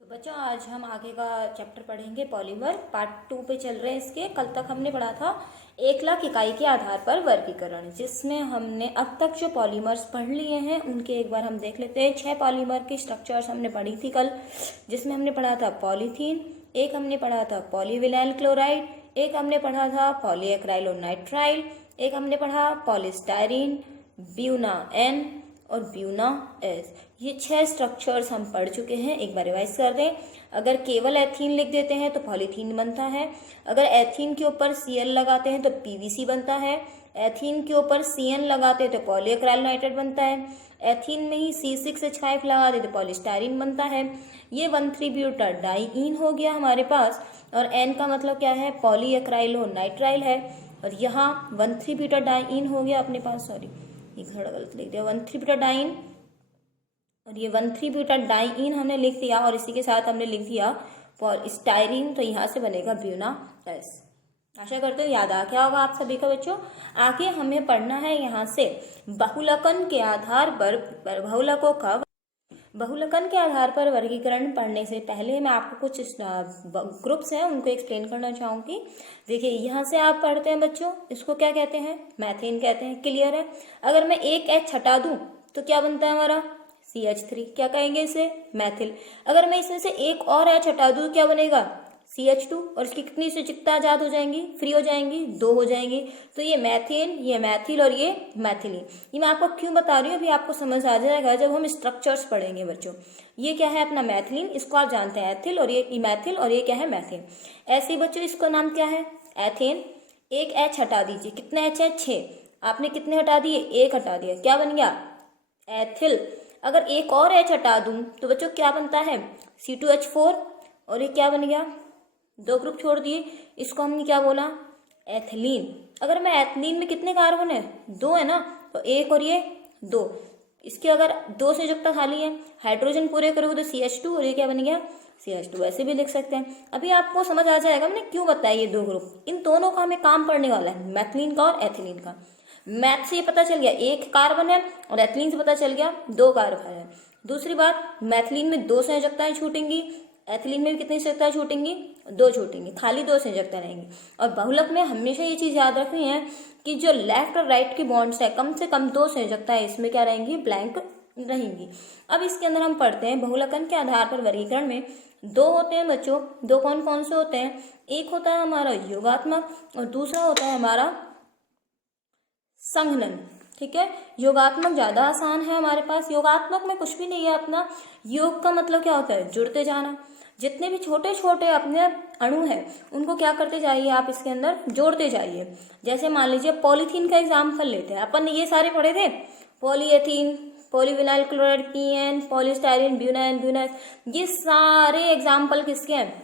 तो बच्चों आज हम आगे का चैप्टर पढ़ेंगे पॉलीमर पार्ट 2 पे चल रहे हैं इसके। कल तक हमने पढ़ा था 1 लाख इकाई के आधार पर वर्गीकरण, जिसमें हमने अब तक जो पॉलीमर्स पढ़ लिए हैं उनके एक बार हम देख लेते हैं। 6 पॉलीमर की स्ट्रक्चर्स हमने पढ़ी थी कल, जिसमें हमने पढ़ा था पॉलीथीन, एक हमने पढ़ा था पॉलीविनाइल क्लोराइड, एक हमने पढ़ा था पॉलीएक्राइलोनाइट्राइल, एक हमने पढ़ा पॉलीस्टायरीन, ब्यूना एन और ब्यूना एस। ये 6 स्ट्रक्चर्स हम पढ़ चुके हैं। एक बार रिवाइज कर दें। अगर केवल एथीन लिख देते हैं तो पॉलीथीन बनता है। अगर एथीन के ऊपर Cl लगाते हैं तो पीवीसी बनता है। एथीन के ऊपर Cn लगाते हैं तो पॉलीएक्राइलोनाइट्राइड बनता है। एथीन में ही C6H5 लगा दे तो पॉलीस्टायरीन बनता है। ये 1,3-ब्यूटाडाइईन हो गया हमारे पास। और N का मतलब क्या है? पॉलीएक्राइलोनाइट्राइल है। और यहाँ 1,3-ब्यूटाडाइईन हो गया अपने पास, सॉरी ये थोड़ा गलत लिख दिया, 1,3-ब्यूटाडाइईन। और ये 1,3-ब्यूटाडाइईन हमने लिख दिया और इसी के साथ हमने लिख दिया पॉलीस्टायरीन, तो यहाँ से बनेगा ब्यूना एस। आशा करते हो याद आ गया होगा आप सभी का बच्चों। आगे हमें पढ़ना है यहाँ से बहुलकन के आधार पर बहुलकों का बहुलकन के आधार पर वर्गीकरण पढ़ने से पहले मैं आपको कुछ ग्रुप्स हैं उनको एक्सप्लेन करना चाहूँगी। देखिए यहाँ से आप पढ़ते हैं बच्चों, इसको क्या कहते हैं? मैथेन कहते हैं। क्लियर है? अगर मैं एक H हटा दूँ तो क्या बनता है हमारा? CH3। क्या कहेंगे इसे? मैथिल। अगर मैं इसमें से एक और H हटा दूँ क्या बनेगा? CH2। और इसकी कितनी सूचकता आजाद हो जाएंगी, फ्री हो जाएंगी? 2 हो जाएंगी। तो ये मैथेन, ये मैथिल और ये मैथिलीन। ये मैं आपको क्यों बता रही हूँ अभी आपको समझ आ जाएगा जब हम स्ट्रक्चर्स पढ़ेंगे बच्चों। ये क्या है अपना मैथिलीन, इसको आप जानते हैं एथिल, और ये मैथिल, और ये क्या है? मैथेन। ऐसे ही बच्चों इसका नाम क्या है? एथेन। एक H हटा दीजिए, कितने H है? 6। आपने कितने हटा दिए? 1 हटा दिया, क्या बन गया? एथिल। अगर एक और H हटा दूं तो बच्चों क्या बनता है? C2H4। और ये क्या बन गया? 2 ग्रुप छोड़ दिए, इसको हमने क्या बोला? एथिलीन। अगर मैं एथिलीन में कितने कार्बन है? 2 है ना, तो 1 और ये 2। इसके अगर 2 संयुजकता खाली है, हाइड्रोजन पूरे करोगे तो CH2, और ये क्या बन गया? CH2। ऐसे भी लिख सकते हैं। अभी आपको समझ आ जाएगा मैंने क्यों बताया ये 2 ग्रुप। इन दोनों का हमें काम पड़ने वाला है, मैथिलीन का और एथिलीन का। मैथ से ये पता चल गया 1 कार्बन है, और एथिलीन से पता चल गया 2 कार्बन है। दूसरी बात, मैथिलीन में 2 संयोजकताएं छूटेंगी, एथिलीन में भी कितनी संयोजकताएं छूटेंगी? 2 छूटेंगी, खाली 2 संयोजकताएं रहेंगी। और बहुलक में हमेशा ये चीज याद रखनी है कि जो लेफ्ट और राइट की बॉन्ड्स है कम से कम 2 संयोजकताएं इसमें क्या रहेंगी? ब्लैंक रहेंगी। अब इसके अंदर हम पढ़ते हैं बहुलकन के आधार पर वर्गीकरण में 2 होते हैं बच्चों। 2 कौन कौन से होते हैं? एक होता है हमारा योगात्मक और दूसरा होता है हमारा संघनन। ठीक है, योगात्मक ज्यादा आसान है हमारे पास। योगात्मक में कुछ भी नहीं है अपना। योग का मतलब क्या होता है? जुड़ते जाना। जितने भी छोटे छोटे अपने अणु हैं उनको क्या करते जाइए आप इसके अंदर? जोड़ते जाइए। जैसे मान लीजिए पॉलीथीन का एग्जाम्पल लेते हैं, अपन ने ये सारे पढ़े थे, पॉलीएथीन, पॉलीविनाइल क्लोराइड PN, पॉलीस्टायरीन, ब्यूनान, ब्यूनास। ये सारे एग्जाम्पल किसके हैं?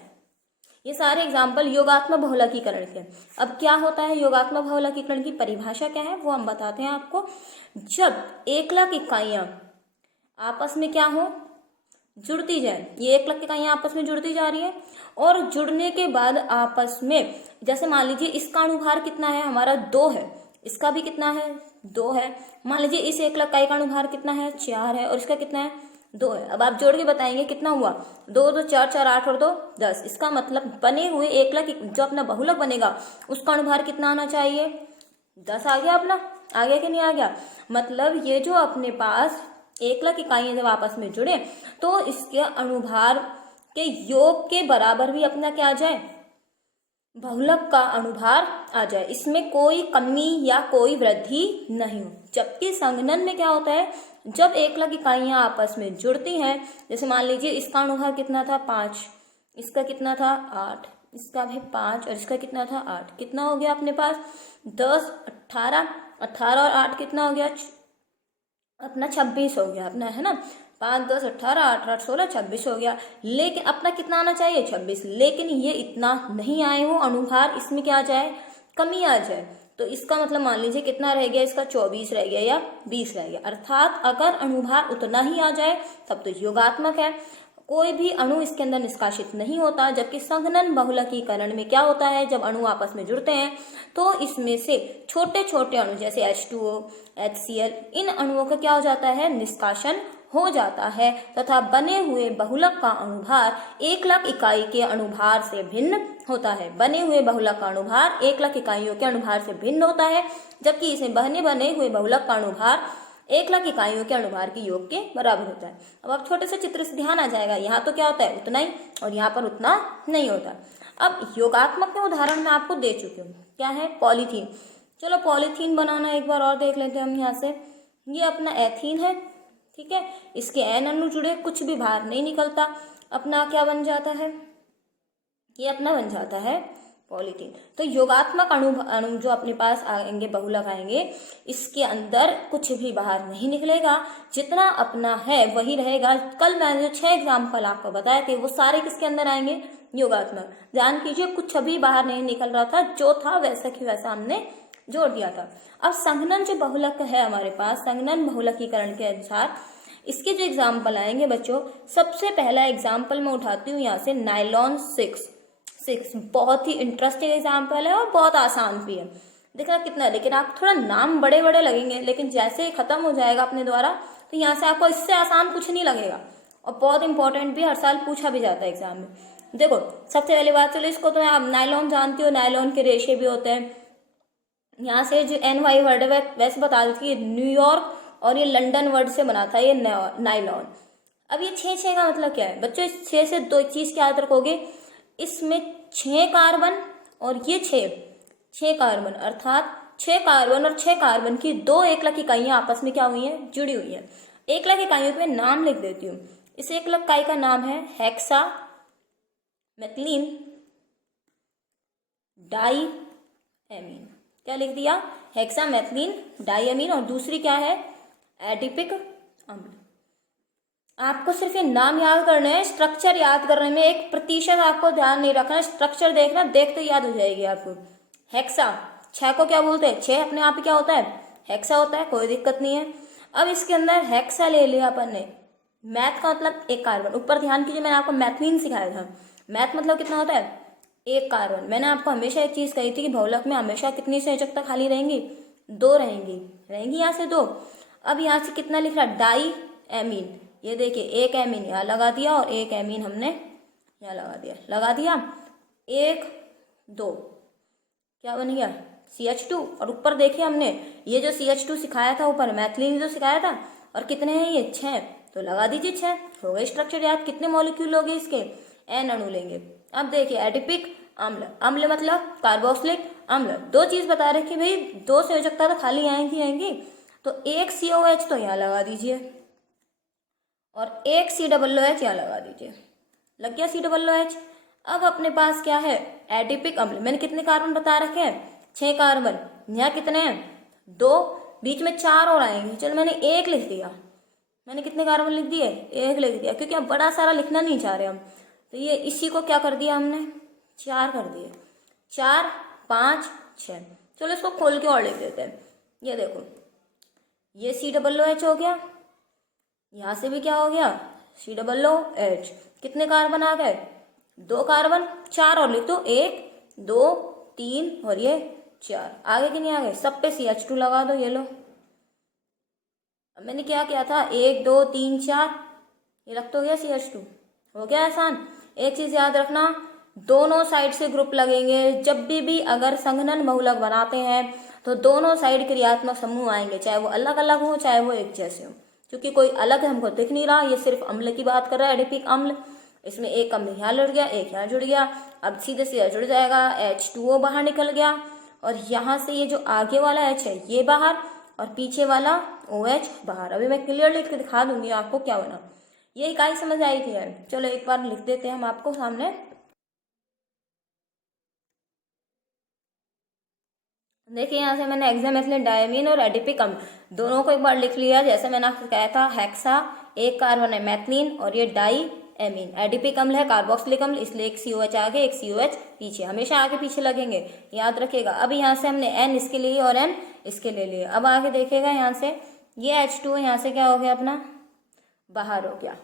ये सारे एग्जाम्पल योगात्मक बहुलकीकरण के। अब क्या होता है योगात्मक बहुलकीकरण की परिभाषा क्या है वो हम बताते हैं आपको। जब 1 लाख इकाइयां आपस में क्या हो? जुड़ती जाए। ये 1 लाख इकाइयां आपस में जुड़ती जा रही है, और जुड़ने के बाद आपस में, जैसे मान लीजिए इसका अणुभार कितना है हमारा? 2 है। इसका भी कितना है? 2 है। मान लीजिए इस 1 लाख इकाई का अणुभार कितना है? 4 है। और इसका कितना है? 2 है। अब आप जोड़ के बताएंगे कितना हुआ? 2 2 4 4 8 और 2 10। इसका मतलब बने हुए 1 लाख जो अपना बहुलक बनेगा उसका अणुभार कितना आना चाहिए? 10 आ गया अपना। आ गया कि नहीं आ गया? मतलब ये जो अपने पास 1 लाख इकाइयां जब आपस में जुड़े तो इसके अणुभार के योग के बराबर भी अपना क्या आ जाए? बहुलक का अणुभार आ जाए। इसमें कोई कमी या कोई वृद्धि नहीं हो। जबकि संघनन में क्या होता है? जब 1 लाख इकाइयां आपस में जुड़ती हैं, जैसे मान लीजिए इसका अणुभार कितना था? 5, इसका कितना था? 8, इसका भी 5 और इसका कितना था? 8। कितना हो गया अपने पास? 10 18 18 और 8 कितना हो गया? अपना 26 हो गया अपना, है ना। 5 10 18 8 8 16 26 हो गया। लेकिन अपना कितना आना चाहिए? 26। लेकिन ये इतना नहीं आए हो अणुभार, इसमें क्या आ जाए? कमी आ जाए। तो इसका मतलब मान लीजिए कितना रह गया? इसका 24 रह गया या 20 रह गया। अर्थात अगर अणुभार उतना ही आ जाए तब तो योगात्मक है, कोई भी अणु इसके अंदर निष्कासित नहीं होता। जबकि संघनन बहुलकीकरण में क्या होता है? जब अणु आपस में जुड़ते हैं तो इसमें से छोटे छोटे अणु जैसे H2O, HCl, इन अणुओं का क्या हो जाता है? निष्कासन हो जाता है तथा बने हुए बहुलक का अणुभार 1,00,000 इकाई के अणुभार से भिन्न होता है। बने हुए बहुलक का अणुभार 1,00,000 इकाइयों के अणुभार से भिन्न होता है, जबकि इसे बने हुए बहुलक का अणुभार 1,00,000 इकाइयों के अणुभार के योग के बराबर होता है। अब आप छोटे से चित्र से ध्यान आ जाएगा, यहाँ तो क्या होता है उतना ही, और यहाँ पर उतना नहीं होता। अब योगात्मक के उदाहरण मैं आपको दे चुकी हूँ। क्या है? पॉलीथीन। चलो पॉलीथीन बनाना एक बार और देख लेते हैं हम यहाँ से। ये अपना एथीन है, ठीक है, इसके एन अणु जुड़े, कुछ भी बाहर नहीं निकलता, अपना क्या बन जाता है? ये अपना बन जाता है पॉलीथीन। तो योगात्मक अणु जो अपने पास आएंगे, बहुलक आएंगे, इसके अंदर कुछ भी बाहर नहीं निकलेगा, जितना अपना है वही रहेगा। कल मैंने जो 6 एग्जाम्पल आपको बताए थे वो सारे किसके अंदर आएंगे? योगात्मक। ध्यान कीजिए, कुछ भी बाहर नहीं निकल रहा था, जो था वैसा की वैसा हमने जोड़ दिया था। अब संघनन जो बहुलक है हमारे पास, संघनन बहुलकीकरण के अनुसार इसके जो एग्जाम्पल आएंगे बच्चों, सबसे पहला एग्जाम्पल मैं उठाती हूँ यहाँ से नायलॉन 6। बहुत ही इंटरेस्टिंग एग्जाम्पल है और बहुत आसान भी है। देखना कितना, लेकिन आप थोड़ा नाम बड़े बड़े लगेंगे, लेकिन जैसे ही खत्म हो जाएगा अपने द्वारा तो यहाँ से आपको इससे आसान कुछ नहीं लगेगा, और बहुत इंपॉर्टेंट भी, हर साल पूछा भी जाता है एग्जाम में। देखो सबसे पहली बात, चलो इसको तो आप नायलॉन जानती हो, नायलॉन के रेशे भी होते हैं। यहाँ से जो NY वर्ड है वैसे बता देती है, न्यूयॉर्क और ये लंदन वर्ड से बना था ये नायलॉन। अब ये 6 का मतलब क्या है बच्चों? इस 6 से 2 चीज क्या याद रखोगे, इसमें 6 कार्बन और ये 6 कार्बन, अर्थात 6 कार्बन और 6 कार्बन की 2 1,00,000 इकाइयां आपस में क्या हुई हैं? जुड़ी हुई हैं। 1,00,000 इकाइयों पे नाम लिख देती हूँ। इस 1,00,000 इकाई का नाम है हेक्सा मेथिलीन डाईएमीन। क्या लिख दिया? Hexa methylene diamine. और दूसरी क्या है? एडिपिक अम्ल। आपको सिर्फ ये नाम याद करना है, स्ट्रक्चर याद करने में 1% आपको ध्यान नहीं रखना है। स्ट्रक्चर देखना, देखते याद हो जाएगी आपको। हेक्सा 6 को क्या बोलते हैं? 6 अपने आप ही क्या होता है? हेक्सा होता है, कोई दिक्कत नहीं है। अब इसके अंदर हेक्सा ले लिया अपन ने, मैथ का मतलब 1 कार्बन। ऊपर ध्यान कीजिए, मैंने आपको मैथिलीन सिखाया था। मैथ मतलब कितना होता है? 1 कार्बन। मैंने आपको हमेशा एक चीज कही थी कि बहुलक में हमेशा कितनी संयोजकता खाली रहेंगी? 2 रहेंगी यहाँ से 2। अब यहाँ से कितना लिख रहा? Diamine. ये देखिए, 1 एमीन यहाँ लगा दिया और 1 एमीन हमने यहाँ लगा दिया 1 2, क्या बन गया? CH2। और ऊपर देखिए हमने ये जो CH2 सिखाया था, ऊपर मैथिलीन जो सिखाया था, और कितने हैं ये? 6। तो लगा दीजिए 6, हो गए स्ट्रक्चर याद। कितने मॉलिक्यूल हो गए इसके? N अणु लेंगे। अब देखिए एडिपिक अम्ल, अम्ल मतलब कार्बोक्सिलिक अम्ल। 2 चीज बता रखी भाई, 2 संयोजकता तो खाली आएंगी, तो 1 COH तो यहाँ लगा दीजिए और 1 COOH यहाँ लगा दीजिए। लग गया COOH। अब अपने पास क्या है? एडिपिक अम्ल। मैंने कितने कार्बन बता रखे हैं? 6 कार्बन। यहाँ कितने हैं? 2, बीच में 4 और आएंगे। चलो मैंने 1 लिख दिया। मैंने कितने कार्बन लिख दिए? 1 लिख दिया, क्योंकि अब बड़ा सारा लिखना नहीं चाह रहे हम। तो ये इसी को क्या कर दिया हमने? 4 कर दिए। 4 5 6। चलो इसको खोल के और लिख देते हैं। ये देखो, ये COOH हो गया, यहाँ से भी क्या हो गया? COOH। कितने कार्बन आ गए? 2 कार्बन। 4 और लिख दो, 1 2 3 और ये 4। आगे कि नहीं आ गए? सब पे CH2 लगा दो। ये लो, अब मैंने क्या किया था? 1 2 3 4, ये रख तो गया CH2। हो गया आसान। एक चीज याद रखना, दोनों साइड से ग्रुप लगेंगे। जब भी अगर संघनन बहुलक बनाते हैं तो दोनों साइड क्रियात्मक समूह आएंगे, चाहे वो अलग अलग हो चाहे वो एक जैसे हो। क्योंकि कोई अलग हमको दिख नहीं रहा, ये सिर्फ अम्ल की बात कर रहा है, एडिपिक अम्ल। इसमें 1 अम्ल यहाँ जुड़ गया, 1 यहाँ जुड़ गया। अब सीधे सीधे जुड़ जाएगा, H2O बाहर निकल गया, और यहाँ से ये जो आगे वाला H है ये बाहर, और पीछे वाला OH बाहर। अभी मैं क्लियर लिख के दिखा दूंगी आपको क्या बना। ये इकाई समझ आई थी यार? चलो एक बार लिख देते हैं हम आपको सामने। देखिए यहाँ से मैंने हेक्सामेथिलीन डायमीन और एडिपिक अम्ल दोनों को एक बार लिख लिया। जैसे मैंने आपको कहा था, हेक्सा 1 कार्बन है मैथिलीन, और ये डाई एमीन। एडिपिक अम्ल है कार्बोक्सिलिक अम्ल, इसलिए 1 COH आगे 1 COH पीछे, हमेशा आगे पीछे लगेंगे, याद रखिएगा। अब यहाँ से हमने N इसके लिए और N इसके ले लिए। अब आगे देखिएगा, यहाँ से ये H2 यहाँ से क्या हो गया? अपना बाहर हो गया।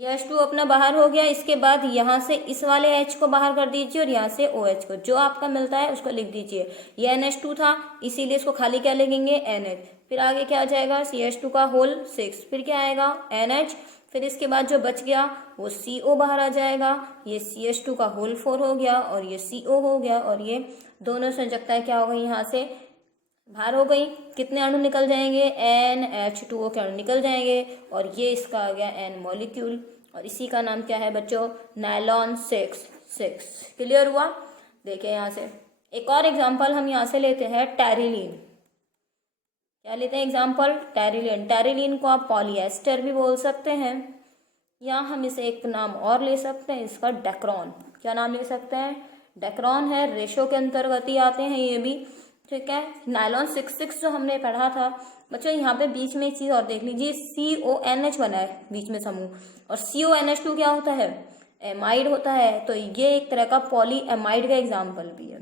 ये H2 अपना बाहर हो गया। इसके बाद यहाँ से इस वाले H को बाहर कर दीजिए और यहाँ से OH को, जो आपका मिलता है उसको लिख दीजिए। ये NH2 था, इसीलिए इसको खाली क्या लिखेंगे, NH। फिर आगे क्या आ जाएगा, CH2 का होल 6, फिर क्या आएगा, NH। फिर इसके बाद जो बच गया वो CO बाहर आ जाएगा। ये CH2 का होल 4 हो गया और ये CO हो गया, और ये दोनों संयोजकताएं क्या हो गई, यहाँ से बाहर हो गई। कितने अणु निकल जाएंगे, NH2O के अणु निकल जाएंगे, और ये इसका आ गया N मॉलिक्यूल, और इसी का नाम क्या है बच्चों, नायलॉन 6। क्लियर हुआ। देखिए यहाँ से एक और एग्जांपल हम यहाँ से लेते हैं, टेरिलीन। क्या लेते हैं एग्जांपल, टेरिलीन। टेरिलीन को आप पॉलीएस्टर भी बोल सकते हैं, या हम इसे एक नाम और ले सकते हैं इसका, डेक्रॉन। क्या नाम ले सकते हैं, डेक्रॉन है, रेशो के अंतर्गत ही आते हैं ये भी, ठीक है। नायलॉन 6 जो हमने पढ़ा था बच्चों, यहाँ पे बीच में एक चीज और देख लीजिए, CONH बना है बीच में समूह, और CONH2 क्या होता है, एमाइड होता है। तो ये एक तरह का पॉली एमाइड का एग्जाम्पल भी है,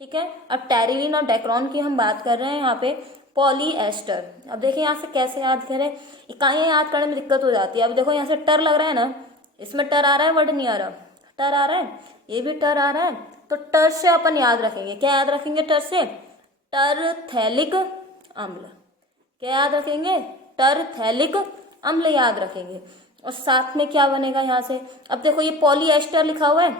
ठीक है। अब टेरिलीन और डेक्रॉन की हम बात कर रहे हैं यहाँ पे, पॉलीएस्टर। अब देखिए यहाँ से कैसे याद करें, इकाइयाँ याद करने में दिक्कत हो जाती है। अब देखो यहाँ से टर लग रहा है ना, इसमें टर आ रहा है, वर्ड नहीं आ रहा, टर आ रहा है, ये भी टर आ रहा है, तो टर से अपन याद रखेंगे, क्या याद रखेंगे टर से, टरथैलिक अम्ल। क्या याद रखेंगे, टरथैलिक अम्ल याद रखेंगे। और साथ में क्या बनेगा यहाँ से, अब देखो ये पॉलीएस्टर लिखा हुआ है,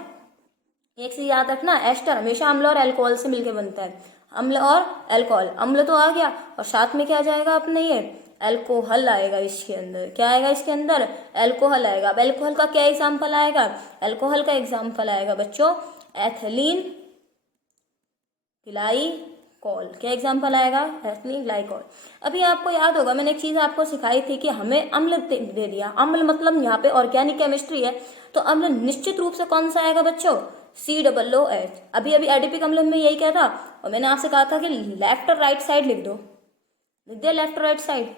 एक चीज याद रखना, एस्टर हमेशा अम्ल और अल्कोहल से मिलकर बनता है, अम्ल और अल्कोहल। अम्ल तो आ गया, और साथ में क्या जाएगा अपने, ये अल्कोहल आएगा इसके अंदर। क्या आएगा इसके अंदर, अल्कोहल आएगा। अब अल्कोहल का क्या एग्जाम्पल आएगा, अल्कोहल का एग्जाम्पल आएगा बच्चों एथिलीन ग्लाइकॉल। क्या एग्जाम्पल आएगा, एथिलीन ग्लाइकॉल। अभी आपको याद होगा मैंने एक चीज आपको सिखाई थी कि हमें अम्ल दे दिया, अम्ल मतलब यहाँ पे ऑर्गेनिक केमिस्ट्री है, तो अम्ल निश्चित रूप से कौन सा आएगा बच्चों, COOH। अभी एडिपिक अम्ल में यही क्या था, और मैंने आपसे कहा था कि लेफ्ट और राइट साइड लिख दो, लिख दिया लेफ्ट और राइट साइड,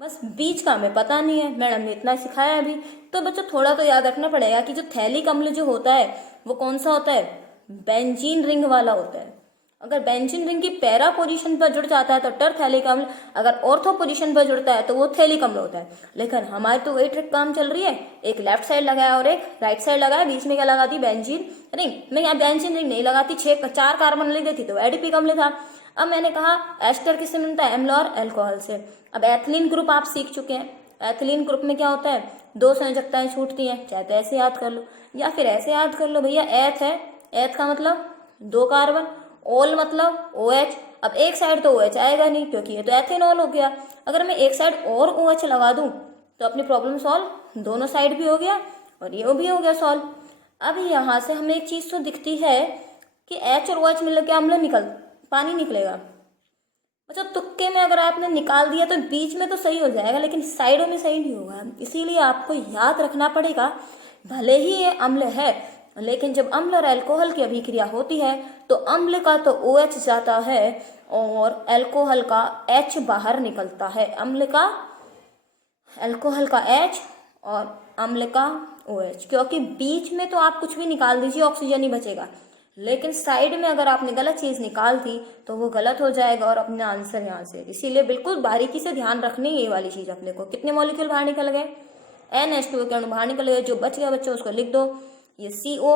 बस बीच का हमें पता नहीं है, मैडम ने इतना सिखाया अभी। तो बच्चों थोड़ा तो याद रखना पड़ेगा कि जो थैलिक अम्ल जो होता है वो कौन सा होता है, बेंजीन रिंग वाला होता है। अगर बेंजीन रिंग की पैरा पोजीशन पर जुड़ जाता है तो टरथैलिक अम्ल, अगर ऑर्थो पोजीशन पर जुड़ता है तो वो थैलिक अम्ल होता है। लेकिन हमारी तो वही ट्रिक काम चल रही है, एक लेफ्ट साइड लगाया और एक राइट साइड लगाया, बीच में क्या लगाती, बेंजीन रिंग। मैं यहाँ बेंजीन रिंग नहीं लगाती, 4 कार्बन लिख देती तो एडिपिक अम्ल था। अब मैंने कहा एस्टर किससे मिलता है, अम्ल और अल्कोहल से। अब एथिलीन ग्रुप आप सीख चुके हैं, एथिलीन ग्रुप में क्या होता है, 2 संयोजकताएं छूटती हैं, चाहे तो ऐसे याद कर लो या फिर ऐसे याद कर लो भैया, एथ है, एथ का मतलब 2 कार्बन, ओल मतलब OH। अब एक साइड तो OH आएगा नहीं क्योंकि ये तो एथेनॉल हो गया। अगर मैं एक साइड और OH लगा दूं तो अपनी प्रॉब्लम सॉल्व, दोनों साइड भी हो गया और ये भी हो गया सॉल्व। अब यहाँ से हमें एक चीज तो दिखती है कि H और OH मिल के अम्ल पानी निकलेगा। अच्छा तुक्के में अगर आपने निकाल दिया तो बीच में तो सही हो जाएगा, लेकिन साइडों में सही नहीं होगा। इसीलिए आपको याद रखना पड़ेगा, भले ही ये अम्ल है लेकिन जब अम्ल और अल्कोहल की अभिक्रिया होती है तो अम्ल का तो OH जाता है और अल्कोहल का H बाहर निकलता है। अल्कोहल का H और अम्ल का OH, क्योंकि बीच में तो आप कुछ भी निकाल दीजिए ऑक्सीजन ही बचेगा, लेकिन साइड में अगर आपने गलत चीज निकाल दी तो वो गलत हो जाएगा और अपना आंसर यहाँ से। इसीलिए बिल्कुल बारीकी से ध्यान रखनी है ये वाली चीज अपने को। कितने मॉलिक्यूल बाहर निकल गए, NH2 के अणु बाहर निकल गए, जो बच गया बच्चों उसको लिख दो, ये CO,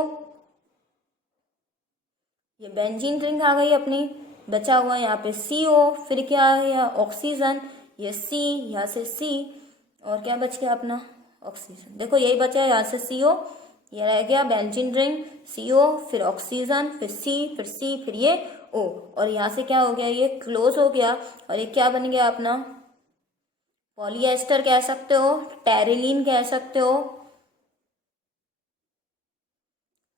ये बेंजीन रिंग आ गई अपनी, बचा हुआ यहाँ पे CO, फिर क्या है ऑक्सीजन, ये C, यहाँ से C, और क्या बच गया अपना ऑक्सीजन। देखो यही बचा यहाँ से CO, ये रह गया बेंजीन रिंग, CO, फिर ऑक्सीजन, फिर C, फिर ये O, और यहाँ से क्या हो गया, ये क्लोज हो गया और ये क्या बन गया अपना, पॉलीएस्टर कह सकते हो, टेरिलीन कह सकते हो,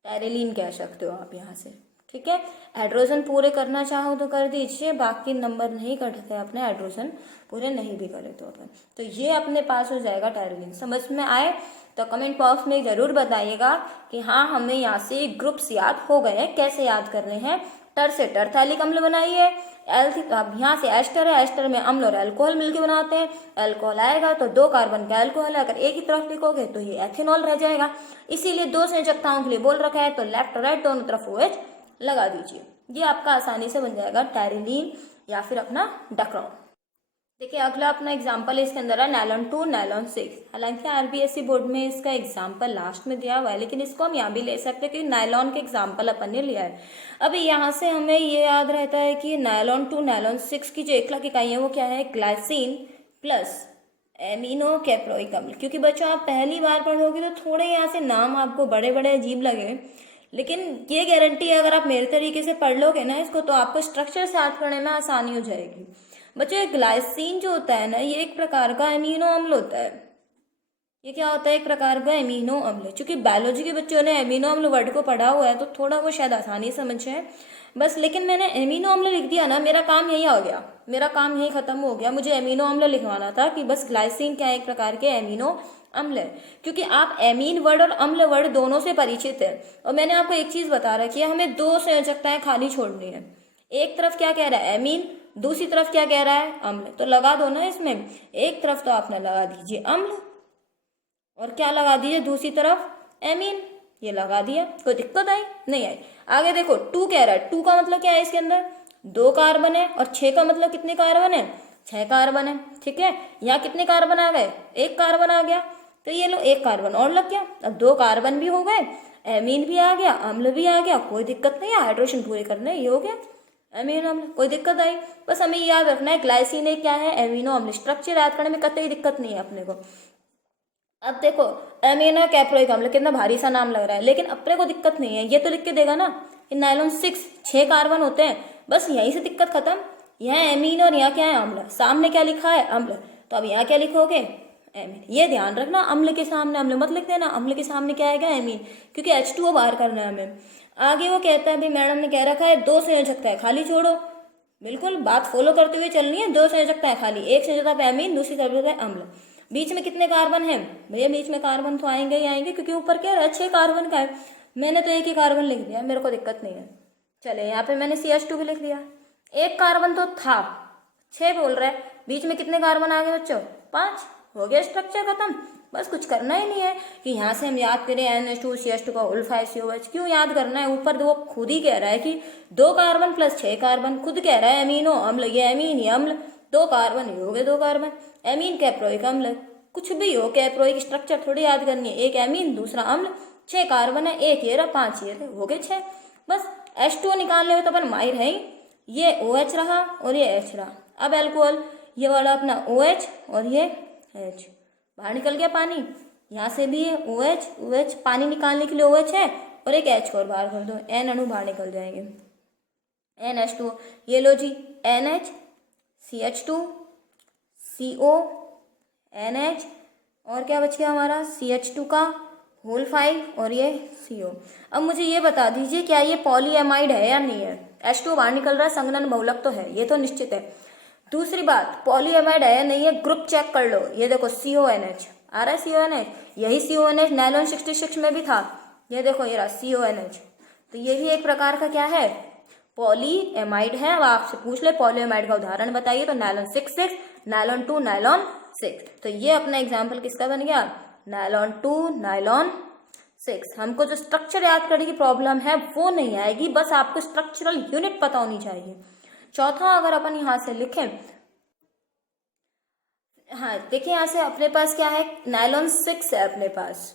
टेरिलीन कह सकते हो आप यहाँ से, ठीक है। हाइड्रोजन पूरे करना चाहो तो कर दीजिए, बाकी नंबर नहीं कटते अपने, हाइड्रोजन पूरे नहीं भी करे तो अपन, तो ये अपने पास हो जाएगा टेरिलीन। समझ में आए तो कमेंट बॉक्स में जरूर बताइएगा कि हाँ हमें यहाँ से ग्रुप्स याद हो गए हैं, कैसे याद करने हैं। टर से टरथैलिक अम्ल बनाइए, अब यहाँ से एस्टर है, एस्टर में अम्ल और अल्कोहल मिलकर बनाते हैं, अल्कोहल आएगा तो 2 कार्बन का अल्कोहल है, अगर एक ही तरफ लिखोगे तो ये एथेनॉल रह जाएगा। इसीलिए 2 संयोजकताओं के लिए बोल रखा है, तो लेफ्ट और राइट दोनों तरफ OH लगा दीजिए, ये आपका आसानी से बन जाएगा टेरिलीन या फिर अपना डेक्रॉन। देखिए अगला अपना एग्जाम्पल इसके अंदर है नायलॉन 2 नायलॉन 6। हालांकि आरबीएसई बोर्ड में इसका एग्जाम्पल लास्ट में दिया हुआ है, लेकिन इसको हम यहाँ भी ले सकते हैं क्योंकि नायलॉन के एग्जाम्पल अपन ने लिया है। अभी यहाँ से हमें ये याद रहता है कि नायलॉन 2 नायलॉन 6 की जो एकलक इकाई है वो क्या है, ग्लाइसिन प्लस एमिनो कैप्रोइक अम्ल। क्योंकि बच्चों आप पहली बार पढ़ोगे तो थोड़े यहाँ से नाम आपको बड़े बड़े अजीब लगे, लेकिन ये गारंटी है अगर आप मेरे तरीके से पढ़ लोगे ना इसको तो आपको स्ट्रक्चर से याद करने में आसानी हो जाएगी। बच्चों ये ग्लाइसिन जो होता है ना ये एक प्रकार का एमिनो अम्ल होता है। ये क्या होता है, एक प्रकार का एमिनो अम्ल। चूंकि बायोलॉजी के बच्चों ने एमिनो अम्ल वर्ड को पढ़ा हुआ है तो थोड़ा वो शायद आसानी समझ है बस। लेकिन मैंने एमिनो अम्ल लिख दिया ना, मेरा काम यही हो गया, मेरा काम यही खत्म हो गया। मुझे एमिनो अम्ल लिखवाना था कि बस ग्लाइसिन क्या एक प्रकार के एमिनो अम्ल है। क्योंकि आप एमीन वर्ड और अम्ल वर्ड दोनों से परिचित है। और मैंने आपको एक चीज बता रखी है, हमें दो संयोजकताएं खाली छोड़नी है। एक तरफ क्या कह रहा है एमीन, दूसरी तरफ क्या कह रहा है अम्ल। तो लगा दो ना इसमें, एक तरफ तो आपने लगा दीजिए अम्ल और क्या लगा दीजिए दूसरी तरफ एमीन। ये लगा दिया, कोई दिक्कत आई नहीं आई। आगे देखो 2 कह रहा है, 2 का मतलब क्या है, इसके अंदर 2 कार्बन है और 6 का मतलब कितने कार्बन है, 6 कार्बन है। ठीक है, यहाँ कितने कार्बन आ गए, 1 कार्बन आ गया। तो ये लो 1 कार्बन और लग गया, अब 2 कार्बन भी हो गए, एमीन भी आ गया, अम्ल भी आ गया, कोई दिक्कत नहीं है। हाइड्रोजन पूरे करने ये हो गया एमिनो अम्ल, कोई दिक्कत आई। बस हमें याद रखना है ग्लाइसिन क्या है, एमिनो अम्ल। स्ट्रक्चर याद करने में कतई दिक्कत नहीं है अपने को। अब देखो एमिनो कैप्रोइक अम्ल, कितना भारी सा नाम लग रहा है, लेकिन अपने को दिक्कत नहीं है। ये तो लिख के देगा ना कि नायलॉन 6 कार्बन होते हैं, बस यहीं से दिक्कत खत्म। यहाँ एमीन और यहाँ क्या है अम्ल, सामने क्या लिखा है अम्ल, तो अब यहाँ क्या लिखोगे एमीन। ये ध्यान रखना, अम्ल के सामने अम्ल मत लिख देना, अम्ल के सामने क्या आएगा एमीन, क्योंकि H2O बाहर करना है हमें। आगे वो कहता है भाई मैडम ने कह रखा है 2 संयोजकता है खाली छोड़ो, बिल्कुल बात फॉलो करते हुए चलनी है। 2 संयोजकता है खाली, एक संयोजकता पे एमीन, दूसरी संयोजकता है अम्ल। बीच में कितने कार्बन है भैया, बीच में कार्बन तो आएंगे ही आएंगे, क्योंकि ऊपर क्या है 6 कार्बन का है। मैंने तो एक ही कार्बन लिख दिया, मेरे को दिक्कत नहीं है। चले यहाँ पे मैंने CH2 भी लिख दिया, 1 कार्बन तो था, 6 बोल रहा है, बीच में कितने कार्बन आ गए बच्चों, 5, हो गया स्ट्रक्चर खत्म। बस कुछ करना ही नहीं है कि यहाँ से हम याद करें NH2CH2 का होल 5 COH, क्यों याद करना है। ऊपर वो खुद ही कह रहा है कि 2 कार्बन प्लस 6 कार्बन, खुद कह रहा है एमीनो अम्ल, ये एमीन ये अम्ल, 2 कार्बन ये हो गए 2 कार्बन, एमीन कैप्रोइक अम्ल। कुछ भी हो कैप्रोइक स्ट्रक्चर थोड़ी याद करनी है, एक एमीन दूसरा अम्ल, 6 कार्बन है, एक ये रहा 5 ये रहे, हो गए 6। बस H2O निकालने में तो अपन माहिर है ही, ये OH रहा और ये H रहा। अब एल्कोहल, ये वाला अपना OH और ये H, बाहर निकल गया पानी। यहाँ से भी है OH, पानी निकालने के लिए OH है और एक H को और बाहर कर दो, N अणु बाहर निकल जाएंगे, NH2। ये लो जी NH CH2 CO NH और क्या बच गया हमारा CH2 का होल 5 और ये CO। अब मुझे ये बता दीजिए क्या ये पॉलीएमाइड है या नहीं है। H2 बाहर निकल रहा है, संघनन बहुलक तो है, ये तो निश्चित है। दूसरी बात पॉलीएमाइड है या नहीं है, ग्रुप चेक कर लो। ये देखो CONH आ रहा है, CONH, यही CONH नायलॉन 66 में भी था, ये देखो ये रहा CONH। तो ये भी एक प्रकार का क्या है, पॉलीएमाइड है। अब आपसे पूछ ले पॉलीएमाइड का उदाहरण बताइए, तो नायलॉन 6 नायलॉन 2 नायलॉन 6। तो ये अपना एग्जाम्पल किसका बन गया, नायलॉन 2 नायलॉन 6। हमको जो स्ट्रक्चर याद करने की प्रॉब्लम है वो नहीं आएगी, बस आपको स्ट्रक्चरल यूनिट पता होनी चाहिए। चौथा अगर अपन यहाँ से लिखें, हाँ देखिए यहाँ से अपने पास क्या है, नायलॉन 6 है अपने पास,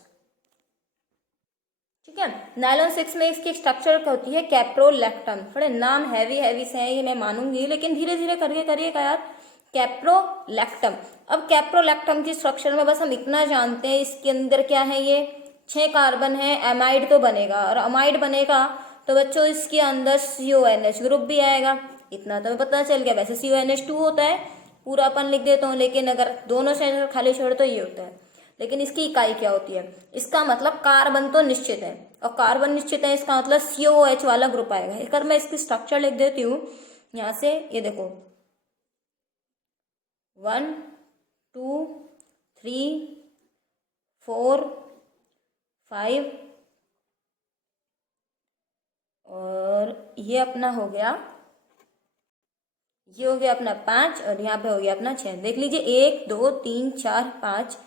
ठीक है। नायलॉन 6 में इसकी स्ट्रक्चर होती है कैप्रोलैक्टम। थोड़े नाम हैवी से हैं ये मैं मानूंगी, लेकिन धीरे धीरे करके करिएगा यार, कैप्रोलैक्टम। अब कैप्रोलैक्टम की स्ट्रक्चर में बस हम इतना जानते हैं, इसके अंदर क्या है, ये 6 कार्बन है, एमाइड तो बनेगा, और अमाइड बनेगा तो बच्चों इसके अंदर CONH ग्रुप भी आएगा, इतना तो पता चल गया। वैसे CONH2 होता है, पूरा अपन लिख देता हूँ, लेकिन अगर दोनों से खाली छोड़ तो ये होता है। लेकिन इसकी इकाई क्या होती है, इसका मतलब कार्बन तो निश्चित है, और कार्बन निश्चित है इसका मतलब COH वाला ग्रुप आएगा। अगर मैं इसकी स्ट्रक्चर लिख देती हूँ यहाँ से, ये देखो 1 2 3 4 5 और ये अपना हो गया, ये हो गया अपना 5 और यहाँ पे हो गया अपना 6। देख लीजिए 1 2 3 4 5,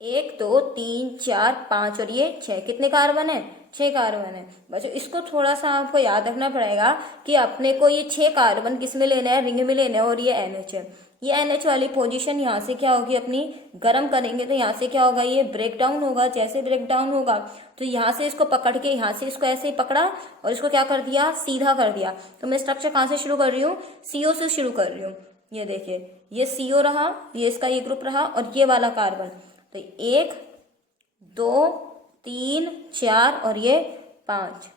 1 2 3 4 5 और ये 6, कितने कार्बन है, 6 कार्बन है। बच्चों इसको थोड़ा सा आपको याद रखना पड़ेगा कि अपने को ये 6 कार्बन किस में लेना है, रिंग में लेना है, और ये NH है। ये NH वाली पोजीशन यहाँ से क्या होगी अपनी, गर्म करेंगे तो यहाँ से क्या होगा, ये ब्रेक डाउन होगा। जैसे ब्रेक डाउन होगा तो यहाँ से इसको पकड़ के, यहाँ से इसको ऐसे ही पकड़ा और इसको क्या कर दिया, सीधा कर दिया। तो मैं स्ट्रक्चर कहाँ से शुरू कर रही हूँ, CO से शुरू कर रही हूँ। ये देखिए, ये CO रहा, ये इसका ये ग्रुप रहा और ये वाला कार्बन। तो 1 2 3 4 और ये 5।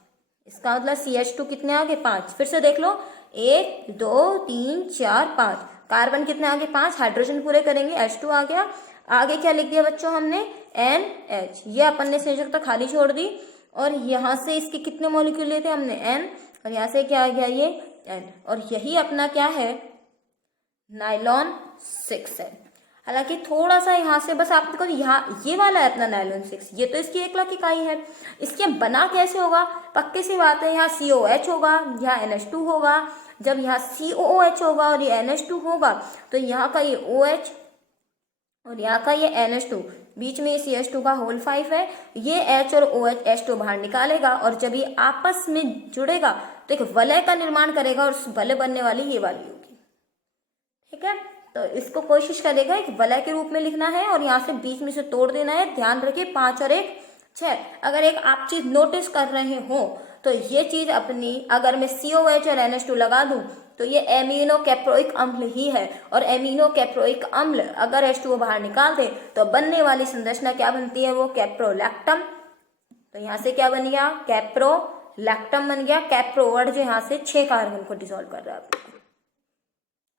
इसका मतलब CH2 कितने आगे, 5। फिर से देख लो, 1 2 3 4 5। कार्बन कितने आगे, 5। हाइड्रोजन पूरे करेंगे, H2 आ गया। आगे क्या लिख दिया बच्चों हमने, NH। ये अपन ने संयुक्त खाली छोड़ दी और यहाँ से इसके कितने मॉलिक्यूल लिए थे हमने, N, और यहाँ से क्या आ गया, ये N। और यही अपना क्या है, नाइलॉन 6 है। हालांकि थोड़ा सा यहाँ से बस आपको, यहाँ ये वाला है अपना नाइलॉन 6, ये तो इसकी 1 लाख इकाई है। इसके बना कैसे होगा, पक्की सी बात है, यहाँ COH होगा, यहाँ NH2 होगा। जब यहाँ COOH होगा और ये NH2 होगा तो यहाँ का ये OH और यहाँ का ये NH2, बीच में ये CH2 का होल 5 है। ये H और OH H2 बाहर निकालेगा और जब ये आपस में जुड़ेगा तो एक वलय का निर्माण करेगा और उस वलय बनने वाली ये वाली होगी। ठीक है, तो इसको कोशिश करेगा एक वलय के रूप में लिखना है और यहाँ से बीच में से तोड़ देना है। ध्यान रखिए 5 और 1 6। अगर एक आप चीज नोटिस कर रहे हो तो ये चीज अपनी, अगर मैं COH और NH2 लगा दूं तो ये एमिनो कैप्रोइक अम्ल ही है। और एमिनो कैप्रोइक अम्ल अगर H2O बाहर निकाल दे तो बनने वाली संरचना क्या बनती है, वो कैप्रोलैक्टम। तो यहाँ से क्या बन गया, कैप्रोलैक्टम बन गया। कैप्रो वर्ड जो यहाँ से 6 कार्बन को डिसॉल्व कर रहा है।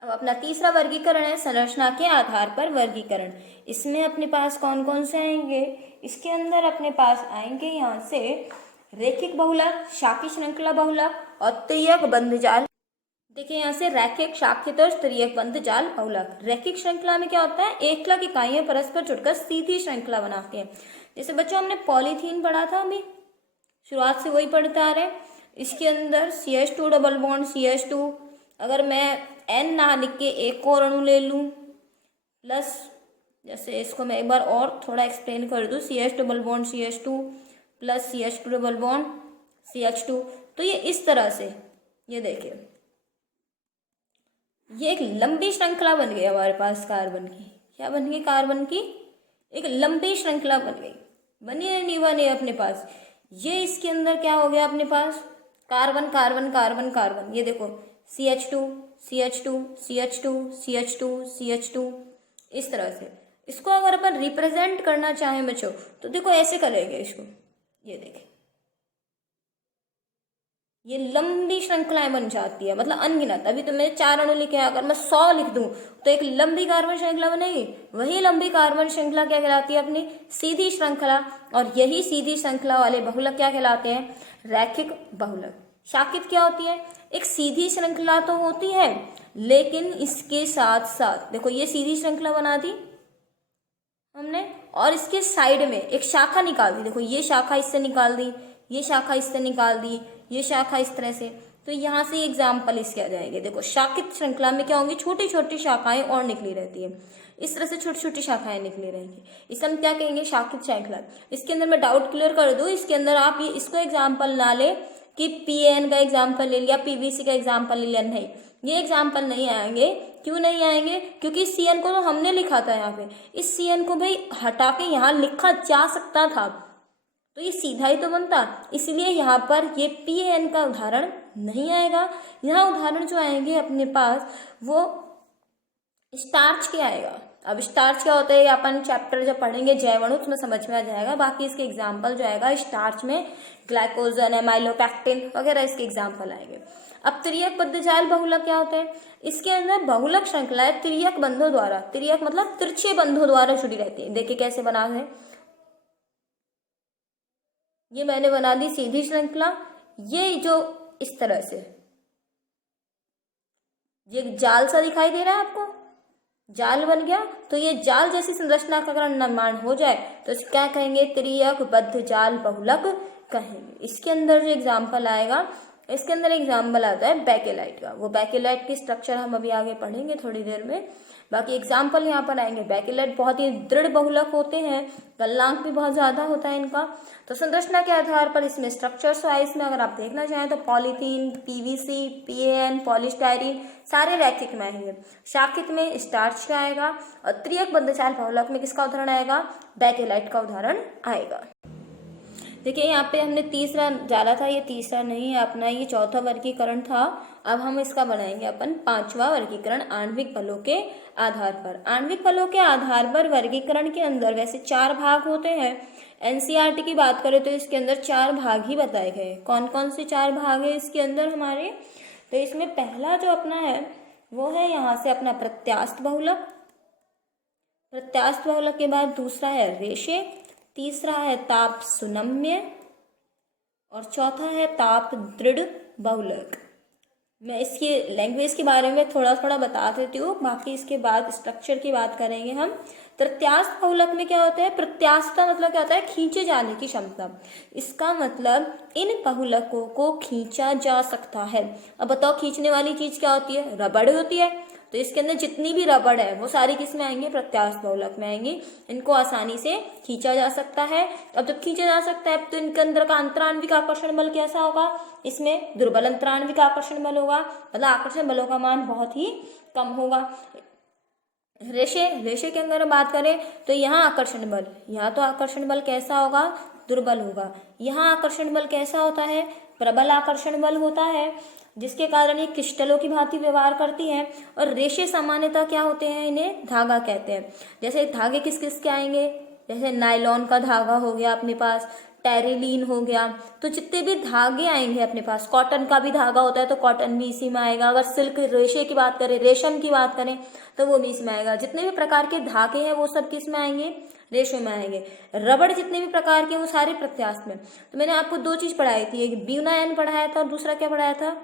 अब अपना तीसरा वर्गीकरण है संरचना के आधार पर वर्गीकरण। इसमें अपने पास कौन कौन से आएंगे, इसके अंदर अपने पास आएंगे यहाँ से रैखिक बहुलक, शाखी श्रृंखला बहुलक और त्रियक बंध जाल। देखिए यहाँ से रैखिक, शाखित और त्रियक बंध जाल बहुलक। रैखिक श्रृंखला में क्या होता है, 1 लाख इकाइयां परस्पर जुड़कर सीधी श्रृंखला बनाती हैं। जैसे बच्चों हमने पॉलीथीन पढ़ा था, अभी शुरुआत से वही पढ़ते आ रहे हैं। इसके अंदर CH2 डबल बॉन्ड CH2, अगर मैं N ना लिख के एक और अणु ले लूँ प्लस, जैसे इसको मैं एक बार और थोड़ा एक्सप्लेन कर दूँ, CH double bond CH2 plus CH2 double bond CH2, तो ये इस तरह से, ये देखिए ये एक लंबी श्रृंखला बन गई हमारे पास कार्बन की। क्या बन गई, कार्बन की एक लंबी श्रृंखला बन गई। बनी है नहीं बनी अपने पास, ये इसके अंदर क्या हो गया अपने पास, कार्बन कार्बन कार्बन कार्बन। ये देखो CH2 CH2 CH2 CH2 CH2, इस तरह से। इसको अगर अपन रिप्रेजेंट करना चाहें बच्चों तो देखो ऐसे करेंगे इसको, ये देखें ये लंबी श्रृंखलाएं बन जाती है, मतलब अनगिनत। अभी तो मैं 4 अणु लिखे हैं, अगर मैं 100 लिख दूं तो एक लंबी कार्बन श्रृंखला बनेगी। वही लंबी कार्बन श्रृंखला क्या कहलाती है, अपनी सीधी श्रृंखला। और यही सीधी श्रृंखला वाले बहुलक क्या कहलाते हैं, रैखिक बहुलक। शाखित क्या होती है, एक सीधी श्रृंखला तो होती है लेकिन इसके साथ साथ देखो ये सीधी श्रृंखला बना दी हमने और इसके साइड में एक शाखा निकाल दी। देखो ये शाखा इससे निकाल दी, ये शाखा इससे निकाल दी, ये शाखा इस तरह से। तो यहाँ से एग्जाम्पल इसके आ जाएंगे। देखो शाखित श्रृंखला में क्या होंगी, छोटी छोटी शाखाएं और निकली रहती है, इस तरह से छोटी छोटी शाखाएं निकली रहेंगी। इसे हम क्या कहेंगे, शाखित श्रृंखला। इसके अंदर मैं डाउट क्लियर कर दूं, इसके अंदर आप ये इसको एग्जाम्पल ना ले कि PN का एग्जाम्पल ले लिया, PVC का एग्जाम्पल ले लिया, नहीं, ये एग्जाम्पल नहीं आएंगे। क्यों नहीं आएंगे, क्योंकि CN को तो हमने लिखा था यहाँ पे, इस CN को भाई हटा के यहाँ लिखा जा सकता था तो ये सीधा ही तो बनता, इसलिए यहाँ पर ये PN का उदाहरण नहीं आएगा। यहाँ उदाहरण जो आएंगे अपने पास वो स्टार्च के आएगा। अब स्टार्च क्या होता है अपन चैप्टर जब पढ़ेंगे जैव अणु उसमें समझ में आ जाएगा। बाकी इसके एग्जाम्पल जो आएगा स्टार्च में ग्लाइकोजन, एमाइलोपैक्टिन वगैरह इसके एग्जाम्पल आएंगे। अब त्रियक बद्ध जाल बहुलक क्या होते हैं, इसके अंदर बहुलक श्रृंखलाएं त्रियक बंधों द्वारा, त्रियक मतलब तिरछे बंधों द्वारा जुड़ी रहती है। देखिए कैसे बना है, ये मैंने बना दी सीधी श्रृंखला, ये जो इस तरह से ये जाल सा दिखाई दे रहा है आपको, जाल बन गया। तो ये जाल जैसी संरचना का अगर निर्माण हो जाए तो क्या कहेंगे, त्रियक बद्ध जाल बहुलक कहेंगे। इसके अंदर जो एग्जाम्पल आएगा इसके अंदर एग्जाम्पल आता है बेकेलाइट का। वो बेकेलाइट की स्ट्रक्चर हम अभी आगे पढ़ेंगे थोड़ी देर में। बाकी एग्जाम्पल यहाँ पर आएंगे। बेकेलाइट बहुत ही दृढ़ बहुलक होते हैं, गलनांक भी बहुत ज्यादा होता है इनका। तो संरचना के आधार पर इसमें स्ट्रक्चर्स वाइज में अगर आप देखना चाहें तो पॉलीथीन, पीवीसी, पीएन, पॉलीस्टाइरीन सारे रैखिक में आएंगे। शाखित में स्टार्च का आएगा और त्रियक बंधचाल बहुलक में किसका उदाहरण आएगा? बेकेलाइट का उदाहरण आएगा। देखिए यहाँ पे हमने तीसरा डाला था, ये तीसरा नहीं है अपना, ये चौथा वर्गीकरण था। अब हम इसका बनाएंगे अपन पांचवा वर्गीकरण आणविक बलों के आधार पर। आणविक बलों के आधार पर वर्गीकरण के अंदर वैसे 4 भाग होते हैं। एनसीईआरटी की बात करें तो इसके अंदर 4 भाग ही बताए गए। कौन कौन से 4 भाग है इसके अंदर हमारे? तो इसमें पहला जो अपना है वो है यहाँ से अपना प्रत्यास्थ बहुलक। प्रत्यास्थ बहुलक के बाद दूसरा है रेशे, तीसरा है ताप सुनम्य और चौथा है ताप दृढ़ बहुलक। मैं इसकी लैंग्वेज के बारे में थोड़ा थोड़ा बता देती हूँ, बाकी इसके बाद स्ट्रक्चर की बात करेंगे हम। प्रत्यास्थ बहुलक में क्या होता है? प्रत्यास्थ का मतलब क्या होता है? खींचे जाने की क्षमता। इसका मतलब इन बहुलकों को खींचा जा सकता है। अब बताओ खींचने वाली चीज क्या होती है? रबड़ होती है। तो इसके अंदर जितनी भी रबड़ है वो सारी किस में आएंगे? प्रत्यास्थ बहुलक में आएंगी। इनको आसानी से खींचा जा सकता है। अब जब खींचा जा सकता है तो इनके अंदर का अंतराण्विक आकर्षण बल कैसा होगा? इसमें दुर्बल अंतराण्विक आकर्षण बल होगा, मतलब आकर्षण बलों का मान बहुत ही कम होगा। रेशे के अंदर बात करें तो यहाँ आकर्षण बल, यहाँ तो आकर्षण बल कैसा होगा? दुर्बल होगा। यहाँ आकर्षण बल कैसा होता है? प्रबल आकर्षण बल होता है, जिसके कारण ये क्रिस्टलों की भांति व्यवहार करती हैं। और रेशे सामान्यतः क्या होते हैं? इन्हें धागा कहते हैं। जैसे धागे किस किस के आएंगे? जैसे नायलॉन का धागा हो गया अपने पास, टेरिलीन हो गया। तो जितने भी धागे आएंगे अपने पास, कॉटन का भी धागा होता है तो कॉटन भी इसी में आएगा। अगर सिल्क रेशे की बात करें, रेशम की बात करें तो वो भी इसमें आएगा। जितने भी प्रकार के धागे हैं वो सब किस में आएंगे? रेशे में आएंगे। रबड़ जितने भी प्रकार के वो सारे प्रत्यास्थ में। तो मैंने आपको 2 चीज पढ़ाई थी, एक ब्यूना एन पढ़ाया था और दूसरा क्या पढ़ाया था?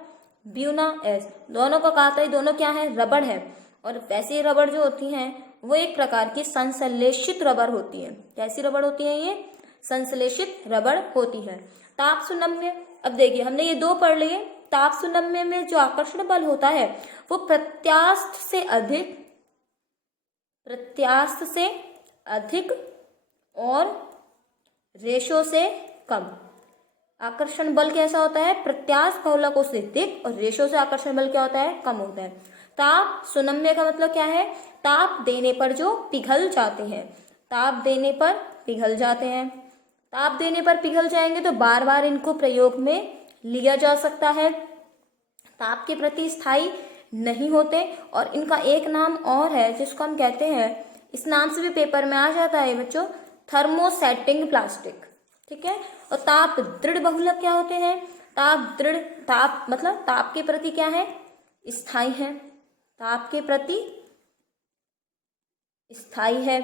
Buena S. दोनों को कहा था दोनों क्या है? रबड़ है। और वैसे रबड़ जो होती हैं वो एक प्रकार की संश्लेषित रबड़ होती है। कैसी रबड़ होती है? ये संश्लेषित रबड़ होती है। ताप सुनम्य, अब देखिए हमने ये 2 पढ़ लिए। ताप सुनम्य में जो आकर्षण बल होता है वो प्रत्यास्थ से अधिक और रेशों से कम। आकर्षण बल कैसा होता है? प्रत्यास्थ बहुलकों से अधिक और रेशों से आकर्षण बल क्या होता है? कम होता है। ताप सुनम्य का मतलब क्या है? ताप देने पर जो पिघल जाते हैं। ताप देने पर पिघल जाते हैं। ताप देने पर पिघल जाएंगे तो बार बार इनको प्रयोग में लिया जा सकता है। ताप के प्रति स्थायी नहीं होते और इनका एक नाम और है जिसको हम कहते हैं, इस नाम से भी पेपर में आ जाता है बच्चों, थर्मोसेटिंग प्लास्टिक। ठीक है। और ताप दृढ़ बहुलक क्या होते हैं? ताप मतलब ताप के प्रति क्या है? स्थायी है। ताप के प्रति स्थायी है।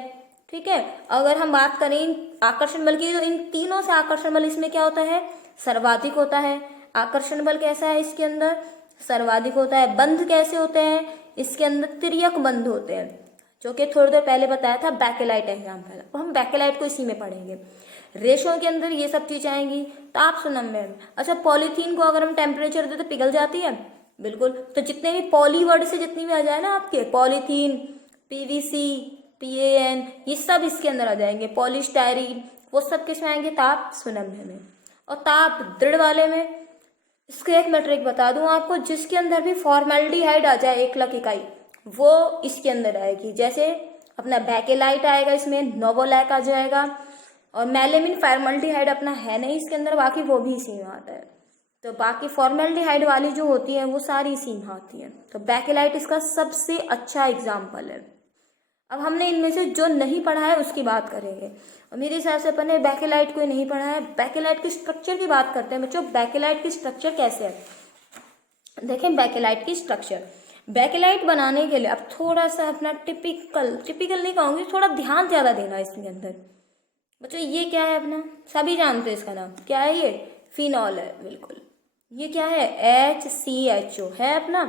ठीक है। अगर हम बात करें आकर्षण बल की तो इन तीनों से आकर्षण बल इसमें क्या होता है? सर्वाधिक होता है। आकर्षण बल कैसा है इसके अंदर? सर्वाधिक होता है। बंध कैसे होते हैं? इसके अंदर तिर्यक बंध होते हैं, जो कि थोड़ी देर पहले बताया था बेकेलाइट एग्जाम्पल। तो हम बेकेलाइट को इसी में पढ़ेंगे। रेशों के अंदर ये सब चीज आएंगी। ताप सुनम्य। अच्छा, पॉलीथीन को अगर हम टेम्परेचर दे तो पिघल जाती है? बिल्कुल। तो जितने भी पॉली वर्ड से जितनी भी आ जाए ना आपके, पॉलीथीन, पीवीसी, पीएन, ये सब इसके अंदर आ जाएंगे। पॉलीस्टाइरीन, वो सब किस में आएंगे? ताप सुनम्य में। और ताप दृढ़ वाले में इसके एक मैं ट्रिक बता दूं आपको, जिसके अंदर भी फॉर्मेल्डिहाइड आ जाए 1,00,000 इकाई, वो इसके अंदर आएगी। जैसे अपना बेकेलाइट आएगा, इसमें नोवोलैक आ जाएगा। और मेलामिन फॉर्मेल्डिहाइड अपना है नहीं इसके अंदर, बाकी वो भी इसी में आता है। तो बाकी फॉर्मेल्डिहाइड वाली जो होती है वो सारी इसी में आती है। तो बेकेलाइट इसका सबसे अच्छा एग्जाम्पल है। अब हमने इनमें से जो नहीं पढ़ा है उसकी बात करेंगे। और मेरे हिसाब से अपन ने बेकेलाइट को नहीं पढ़ा है। बेकेलाइट की स्ट्रक्चर की बात करते हैं बच्चों। बेकेलाइट की स्ट्रक्चर कैसे है देखें। बेकेलाइट की स्ट्रक्चर, बेकेलाइट बनाने के लिए अब थोड़ा सा अपना टिपिकल नहीं कहूँगी, थोड़ा ध्यान ज़्यादा देना इसके अंदर बच्चों। ये क्या है अपना? सभी जानते हैं इसका नाम क्या है? ये फिनॉल है। बिल्कुल। ये क्या है? HCHO है अपना।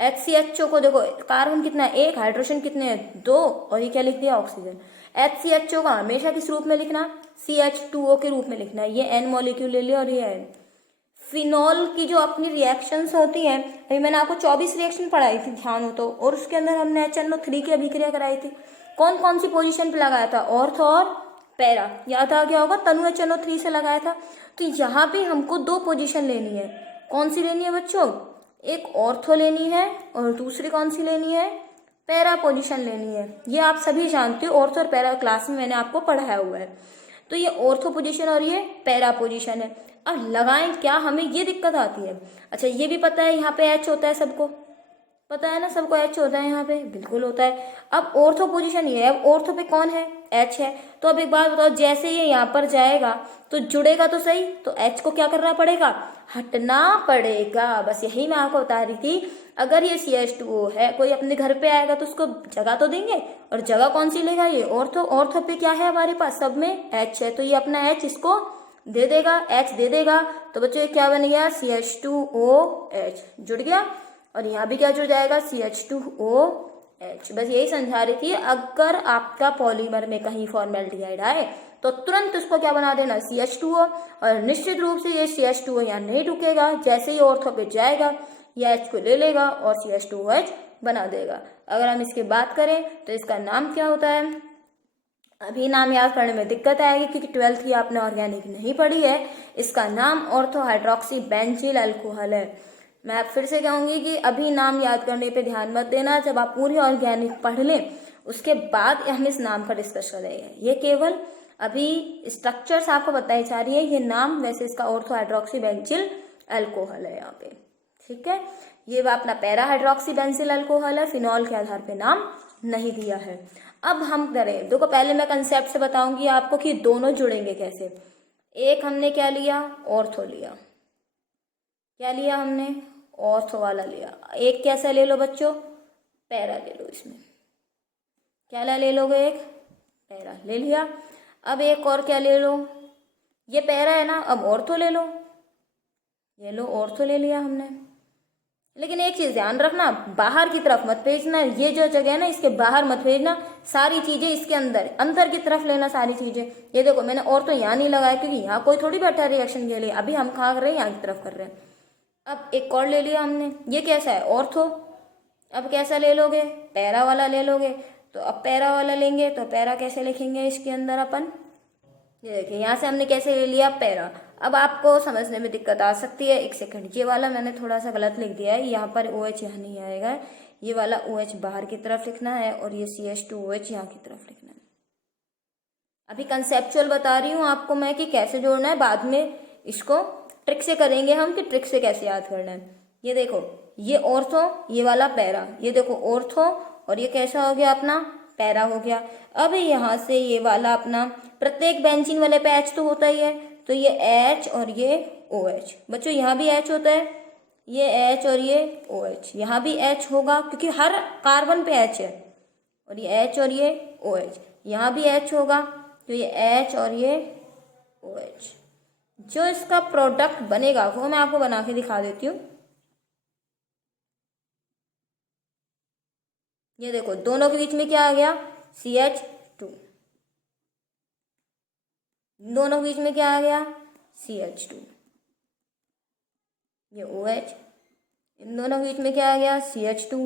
HCHO को देखो, कार्बन कितना है? 1, हाइड्रोजन कितने हैं? 2, और ये क्या लिख दिया? ऑक्सीजन। HCHO का हमेशा किस रूप में लिखना? CH2O के रूप में लिखना है। ये N मॉलिक्यूल ले लिया और ये N। फिनॉल की जो अपनी रिएक्शंस होती हैं, अभी मैंने आपको 24 रिएक्शन पढ़ाई थी, ध्यान हो तो, और उसके अंदर हमने HNO3 की अभिक्रिया कराई थी। कौन कौन सी पोजीशन पे लगाया था? ऑर्थो और पैरा, याद आ गया होगा, तनु HNO3 से लगाया था। तो यहाँ पे हमको 2 पोजीशन लेनी है। कौन सी लेनी है बच्चों? एक ऑर्थो लेनी है और दूसरी कौन सी लेनी है? पैरा पोजीशन लेनी है। ये आप सभी जानते हो, ऑर्थो और पैरा क्लास में मैंने आपको पढ़ाया हुआ है। तो ये ऑर्थो पोजीशन और ये पैरा पोजीशन है। अब लगाएं क्या, हमें ये दिक्कत आती है। अच्छा, ये भी पता है यहाँ पे H होता है, सबको पता है ना, सबको H होता है यहाँ पे, बिल्कुल होता है। अब ऑर्थो पोजीशन ये है, अब ऑर्थो पे कौन है? H है। तो अब एक बात बताओ, जैसे ये यहाँ पर जाएगा तो जुड़ेगा तो सही, तो H को क्या करना पड़ेगा? हटना पड़ेगा। बस यही मैं आपको बता रही थी। अगर ये CH2O है, कोई अपने घर पे आएगा तो उसको जगह तो देंगे, और जगह कौन सी लेगा? ये ऑर्थो। ऑर्थो पे क्या है हमारे पास? सब में H है, तो ये अपना H इसको दे देगा, H दे देगा। तो बच्चों ये क्या बन गया? CH2OH जुड़ गया। और यहाँ भी क्या जुड़ जाएगा? CH2OH। बस यही समझा रही थी। अगर आपका पॉलीमर में कहीं फॉर्मेल्डिहाइड आए तो तुरंत उसको क्या बना देना? CH2O। और निश्चित रूप से ये CH2O यहाँ नहीं रुकेगा, जैसे ही ऑर्थो पे जाएगा ये H को ले लेगा और CH2OH बना देगा। अगर हम इसकी बात करें तो इसका नाम क्या होता है? अभी नाम याद करने में दिक्कत आएगी क्योंकि 12th ही आपने ऑर्गेनिक नहीं पढ़ी है। इसका नाम ऑर्थो हाइड्रोक्सी बेंजील अल्कोहल है। मैं फिर से कहूँगी कि अभी नाम याद करने पे ध्यान मत देना, जब आप पूरी ऑर्गेनिक पढ़ लें उसके बाद हम इस नाम का डिस्कस करेंगे। ये केवल अभी स्ट्रक्चर्स आपको बताई जा रही है, ये नाम वैसे इसका ऑर्थो हाइड्रोक्सी बेंजील अल्कोहल है यहाँ पे, ठीक है। ये अपना पैरा हाइड्रोक्सी बेंजील अल्कोहल है, फिनॉल के आधार पे नाम नहीं दिया है। अब हम करें, देखो पहले मैं कंसेप्ट से बताऊंगी आपको कि दोनों जुड़ेंगे कैसे। एक हमने क्या लिया? ऑर्थो लिया। क्या लिया हमने? ऑर्थो वाला लिया। एक कैसा ले लो बच्चों? पैरा ले लो। इसमें क्या ले लोगे? एक पैरा ले लिया। अब एक और क्या ले लो? ये पैरा है ना, अब ऑर्थो ले लो। ये लो, ऑर्थो ले लिया हमने। लेकिन एक चीज ध्यान रखना, बाहर की तरफ मत भेजना। ये जो जगह है ना, इसके बाहर मत भेजना, सारी चीजें इसके अंदर अंदर की तरफ लेना सारी चीजें। ये देखो मैंने ऑर्थो यहाँ नहीं लगाया क्योंकि यहाँ कोई थोड़ी बैठा रिएक्शन के लिए, अभी हम कहाँ कर रहे हैं? यहाँ की तरफ कर रहे हैं। अब एक और ले लिया हमने, ये कैसा है? ऑर्थो। अब कैसा ले लोगे? पैरा वाला ले लोगे। तो अब पैरा वाला लेंगे तो पैरा कैसे लिखेंगे इसके अंदर अपन? ये देखिए यहाँ से हमने कैसे ले लिया? पैरा। अब आपको समझने में दिक्कत आ सकती है, एक सेकंड, ये वाला मैंने थोड़ा सा गलत लिख दिया है, यहाँ पर OH यहाँ नहीं आएगा, ये वाला OH बाहर की तरफ लिखना है और ये CH2OH यहाँ की तरफ लिखना है। अभी कंसेप्चुअल बता रही हूँ आपको मैं कि कैसे जोड़ना है, बाद में इसको ट्रिक से करेंगे हम कि ट्रिक से कैसे याद करना है। ये देखो, ये ऑर्थो, ये वाला पैरा, ये देखो ऑर्थो, और ये कैसा हो गया? अपना पैरा हो गया। अब यहाँ से ये वाला अपना, प्रत्येक बेंजीन वाले पे H तो होता ही है, तो ये H और ये OH। बच्चों यहाँ भी H होता है, ये H और ये OH, यहाँ भी H होगा क्योंकि हर कार्बन पे H है, और ये H और ये OH, यहाँ भी H होगा, तो ये H और ये OH। जो इसका प्रोडक्ट बनेगा वो मैं आपको बना के दिखा देती हूँ। ये देखो दोनों के बीच में क्या आ गया? CH2। दोनों के बीच में क्या आ गया? CH2। ये OH, इन दोनों के बीच में क्या आ गया? CH2।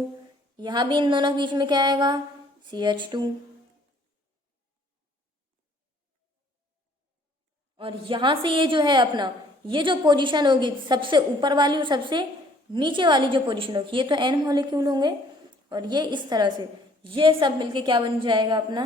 यहाँ भी इन दोनों के बीच में क्या आएगा? CH2। और यहाँ से ये जो है अपना, ये जो पोजीशन होगी सबसे ऊपर वाली और सबसे नीचे वाली जो पोजीशन होगी, ये तो N मॉलिक्यूल होंगे, और ये इस तरह से ये सब मिलके क्या बन जाएगा? अपना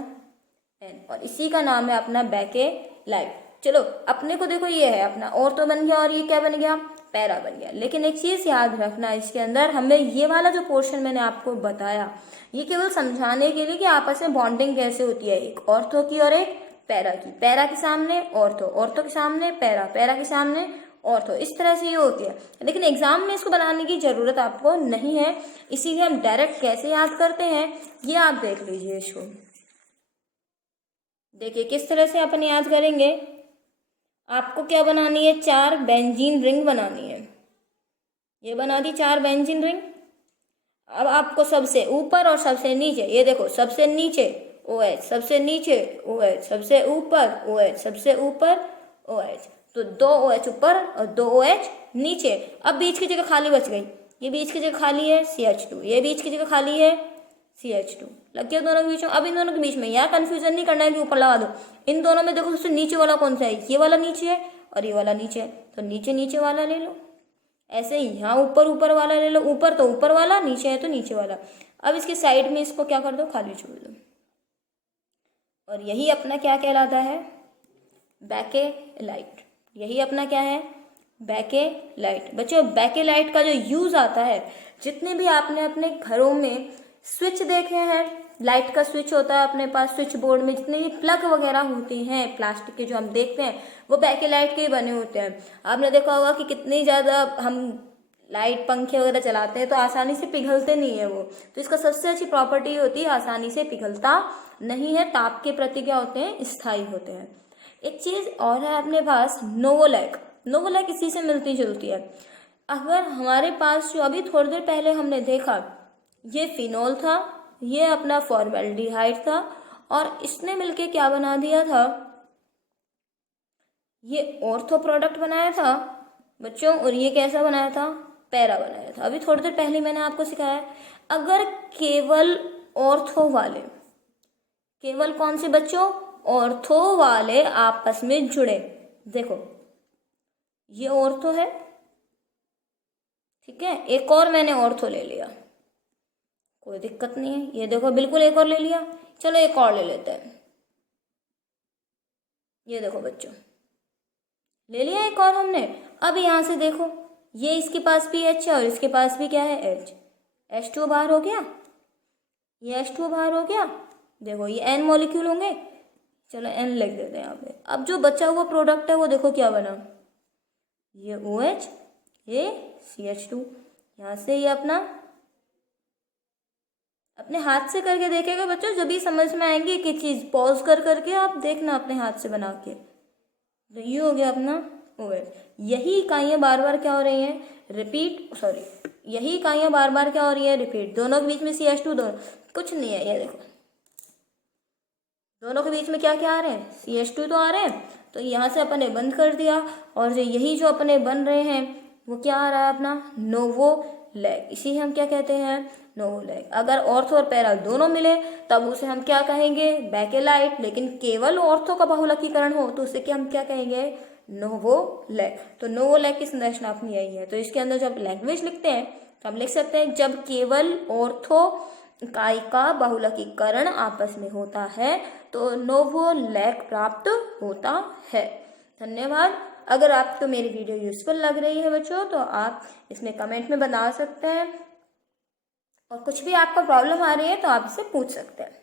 N, और इसी का नाम है अपना बेकेलाइट। चलो अपने को देखो, ये है अपना ऑर्थो बन गया और ये क्या बन गया? पैरा बन गया। लेकिन एक चीज याद रखना, इसके अंदर हमें ये वाला जो पोर्शन मैंने आपको बताया, ये केवल समझाने के लिए कि आपस में बॉन्डिंग कैसे होती है, एक ऑर्थो की और एक पैरा की। पैरा के सामने ऑर्थो, ऑर्थो के सामने पैरा, पैरा के सामने ऑर्थो, इस तरह से ये होती है। लेकिन एग्जाम में इसको बनाने की जरूरत आपको नहीं है, इसीलिए हम डायरेक्ट कैसे याद करते हैं ये आप देख लीजिए। इसको देखिए किस तरह से अपन याद करेंगे। आपको क्या बनानी है? 4 बेंजीन रिंग बनानी है। ये बना दी 4 बेंजीन रिंग। अब आपको सबसे ऊपर और सबसे नीचे, ये देखो सबसे नीचे OH, सबसे नीचे OH, सबसे ऊपर OH, सबसे ऊपर OH, तो 2 OH ऊपर और 2 OH नीचे। अब बीच की जगह खाली बच गई, ये बीच की जगह खाली है CH2, ये बीच की जगह खाली है CH2, लग गया दोनों के बीच में। अब इन दोनों के बीच में यार कंफ्यूजन नहीं करना है कि ऊपर लगा दो, इन दोनों में देखो सबसे नीचे वाला कौन सा है, ये वाला नीचे है और ये वाला नीचे है, तो नीचे नीचे वाला ले लो। ऐसे ही यहाँ ऊपर ऊपर वाला ले लो, ऊपर तो ऊपर वाला, नीचे है तो नीचे वाला। अब इसके साइड में इसको क्या कर दो, खाली छोड़ दो। और यही अपना क्या कहलाता है, बैकेलाइट। यही अपना क्या है, बैकेलाइट। बच्चों बैकेलाइट का जो यूज आता है, जितने भी आपने अपने घरों में स्विच देखे हैं, लाइट का स्विच होता है अपने पास स्विच बोर्ड में, जितने भी प्लग वगैरह होते हैं प्लास्टिक के जो हम देखते हैं, वो बैकेलाइट के ही बने होते हैं। आपने देखा होगा कि कितनी ज़्यादा हम लाइट पंखे वगैरह चलाते हैं तो आसानी से पिघलते नहीं है वो, तो इसका सबसे अच्छी प्रॉपर्टी होती है आसानी से पिघलता नहीं है, ताप के प्रति क्या होते हैं, स्थायी होते हैं। एक चीज़ और है अपने पास, नोवोलैक। नोवोलैक इसी से मिलती जुलती है। अगर हमारे पास जो अभी थोड़ी देर पहले हमने देखा, ये फिनोल था, ये अपना फॉर्मेल्डिहाइड था, और इसने मिलके क्या बना दिया था, ये ऑर्थो प्रोडक्ट बनाया था बच्चों, और ये कैसा बनाया था, पैरा बनाया था। अभी थोड़ी देर पहले मैंने आपको सिखाया, अगर केवल ऑर्थो वाले, केवल कौन से बच्चों, ऑर्थो वाले आपस में जुड़े, देखो ये ऑर्थो है, ठीक है, एक और मैंने ऑर्थो ले लिया, कोई दिक्कत नहीं है, ये देखो बिल्कुल एक और ले लिया, चलो एक और ले लेते हैं, ये देखो बच्चों ले लिया एक और हमने। अब यहाँ से देखो, ये इसके पास भी H है और इसके पास भी क्या है, H, H2 बाहर हो गया, ये H2 बाहर हो गया, देखो ये N मॉलिक्यूल होंगे, चलो N लिख देते हैं यहाँ पे। अब जो बचा हुआ प्रोडक्ट है वो देखो क्या बना, ये OH, ये CH2, यहाँ से ये अपने हाथ से करके देखेगा बच्चों, जब भी समझ में आएंगी कि चीज़ पॉज कर करके आप देखना अपने हाथ से बना के। तो ये हो गया अपना OH। यही इकाइयाँ बार बार क्या हो रही हैं, रिपीट, सॉरी यही इकाइयाँ बार बार क्या हो रही है, रिपीट। दोनों के बीच में CH2, दोनों कुछ नहीं है, ये देखो दोनों के बीच में क्या क्या आ रहे हैं, CH2 तो आ रहे हैं, तो यहाँ से अपन ने बंद कर दिया, और जो यही जो अपने बन रहे हैं वो क्या आ रहा है अपना, नोवोलैक। इसी हम क्या कहते हैं, नोवोलैक। अगर ऑर्थो और पैरा दोनों मिले तब उसे हम क्या कहेंगे, बैकेलाइट। लेकिन केवल ऑर्थो का बहुलकीकरण हो तो उसे क्या हम क्या कहेंगे, नोवोलैक। तो नोवोलैक की संरचना अपनी यही है। तो इसके अंदर जब लैंग्वेज लिखते हैं तो हम लिख सकते हैं, जब केवल ऑर्थो इकाई का बहुलकीकरण आपस में होता है तो नोवोलैक प्राप्त होता है। धन्यवाद। अगर आपको मेरी वीडियो यूजफुल लग रही है बच्चों तो आप इसमें कमेंट में बता सकते हैं, और कुछ भी आपको प्रॉब्लम आ रही है तो आप इससे पूछ सकते हैं।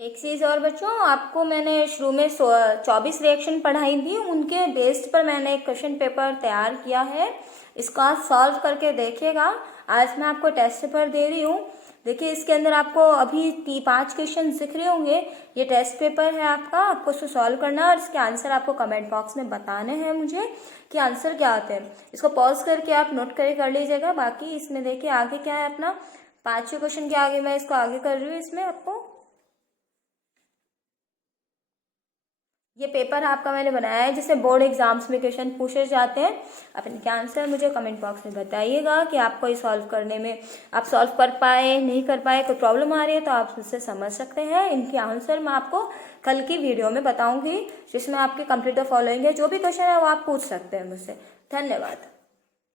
एक चीज़ और बच्चों, आपको मैंने शुरू में 24 रिएक्शन पढ़ाई थी, उनके बेस्ड पर मैंने एक क्वेश्चन पेपर तैयार किया है, इसको आप सॉल्व करके देखिएगा। आज मैं आपको टेस्ट पेपर दे रही हूँ। देखिए इसके अंदर आपको अभी 5 क्वेश्चन दिख रहे होंगे, ये टेस्ट पेपर है आपका, आपको इसको सॉल्व करना है और इसके आंसर आपको कमेंट बॉक्स में बताने हैं मुझे कि आंसर क्या आते हैं। इसको पॉज करके आप नोट कर लीजिएगा। बाकी इसमें देखिए आगे क्या है अपना, 5वें क्वेश्चन के आगे मैं इसको आगे कर रही हूँ। इसमें आपको ये पेपर आपका मैंने बनाया है जिससे बोर्ड एग्जाम्स में क्वेश्चन पूछे जाते हैं। अपने क्या आंसर मुझे कमेंट बॉक्स में बताइएगा कि आपको ये सॉल्व करने में आप सॉल्व कर पाए नहीं कर पाए, कोई प्रॉब्लम आ रही है तो आप उससे समझ सकते हैं। इनके आंसर मैं आपको कल की वीडियो में बताऊंगी जिसमें आपके कंप्लीट द फॉलोइंग है, जो भी क्वेश्चन है वो आप पूछ सकते हैं मुझसे। धन्यवाद।